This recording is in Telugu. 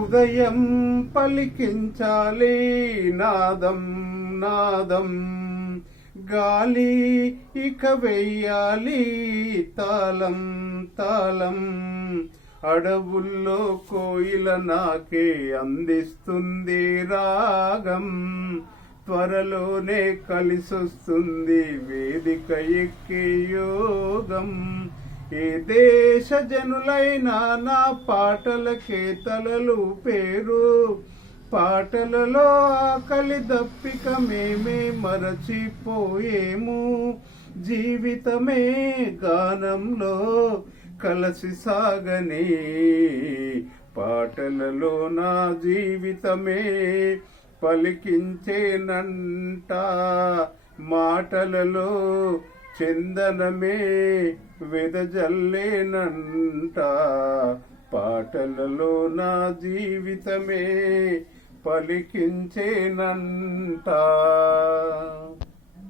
ఉదయం పలికించాలి నాదం నాదం, గాలి ఇక వెయ్యాలి తాళం తాళం. అడవుల్లో కోయిల నాకే అందిస్తుంది రాగం, త్వరలోనే కలిసొస్తుంది వేదిక ఎక్కే యోగం. ఏ దేశ జనులైనా నా పాటలకే తలలు పేరు, పాటలలో ఆకలి దప్పిక మేమే మరచిపోయేము. జీవితమే గానంలో కలసి సాగని, పాటలలో నా జీవితమే పలికించేనంట. మాటలలో చందనమే వెదజల్లేనంట, పాటలలో నా జీవితమే పలికించేనంట.